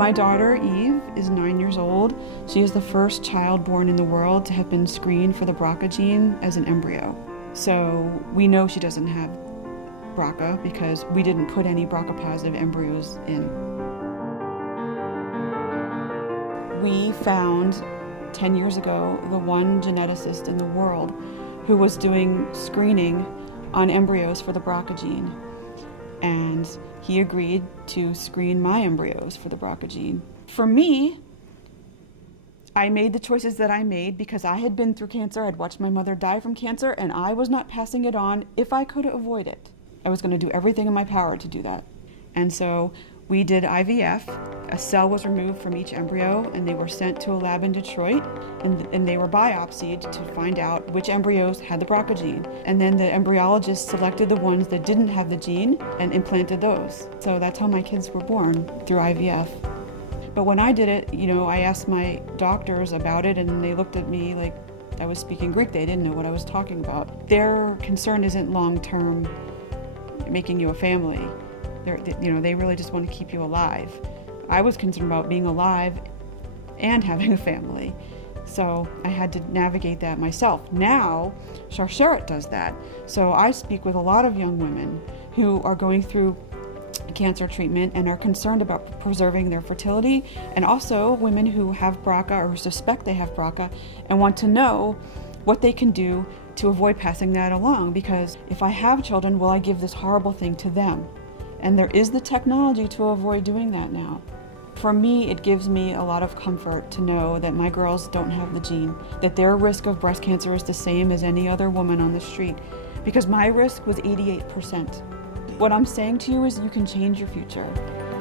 My daughter, Eve, is 9 years old. She is the first child born in the world to have been screened for the BRCA gene as an embryo. So we know she doesn't have BRCA because we didn't put any BRCA positive embryos in. We found 10 years ago the one geneticist in the world who was doing screening on embryos for the BRCA gene. And he agreed to screen my embryos for the BRCA gene. For me, I made the choices that I made because I had been through cancer. I'd watched my mother die from cancer, and I was not passing it on if I could avoid it. I was going to do everything in my power to do that. And so we did IVF. A cell was removed from each embryo, and they were sent to a lab in Detroit, and they were biopsied to find out which embryos had the BRCA gene. And then the embryologist selected the ones that didn't have the gene and implanted those. So that's how my kids were born, through IVF. But when I did it, I asked my doctors about it, and they looked at me like I was speaking Greek. They didn't know what I was talking about. Their concern isn't long-term making you a family. They really just want to keep you alive. I was concerned about being alive and having a family. So I had to navigate that myself. Now, Sharsheret does that. So I speak with a lot of young women who are going through cancer treatment and are concerned about preserving their fertility, and also women who have BRCA or suspect they have BRCA and want to know what they can do to avoid passing that along, because if I have children, will I give this horrible thing to them? And there is the technology to avoid doing that now. For me, it gives me a lot of comfort to know that my girls don't have the gene, that their risk of breast cancer is the same as any other woman on the street, because my risk was 88%. What I'm saying to you is you can change your future.